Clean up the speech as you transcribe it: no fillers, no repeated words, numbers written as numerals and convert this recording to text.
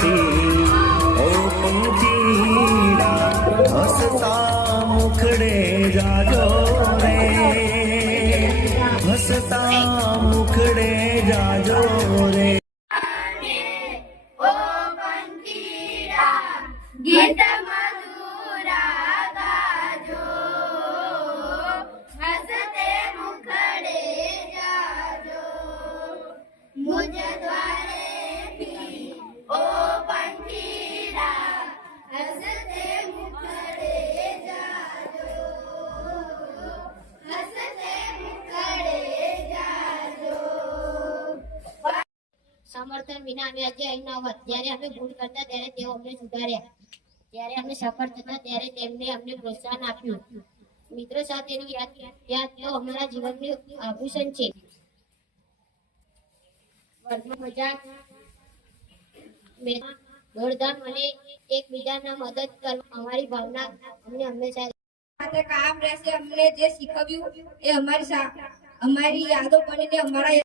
થી ઓ પંખીડા હસતા મુખડે જાજો રે, હસતા મુખડે જાજો રે. ગીત મધુરા ગાજો, હસતે મુખડે જાજો, મુજ દ્વારેથી ઓ પંખીડા, હસતે મુખડે જાજો, હસતે મુખડે જાજો. સમર્થન વિના અમે આજે અહીં ન હોત. જ્યારે અમે ભૂલ કરતા ત્યારે તેઓ અમને સુધાર્યા, જ્યારે અમે સફળ થતા ત્યારે તેમને અમને પ્રોત્સાહન આપ્યું. મિત્રો સાથેની યાદ તો અમારા જીવનનું આભૂષણ છે. વર્ગમાં મજાક, દોડધામ અને એકબીજાના મદદ કરવા અમારી ભાવના અમને હંમેશા સાથે કામ રહેશે. અમને જે શીખવ્યું એ અમારી યાદો બનીને અમારા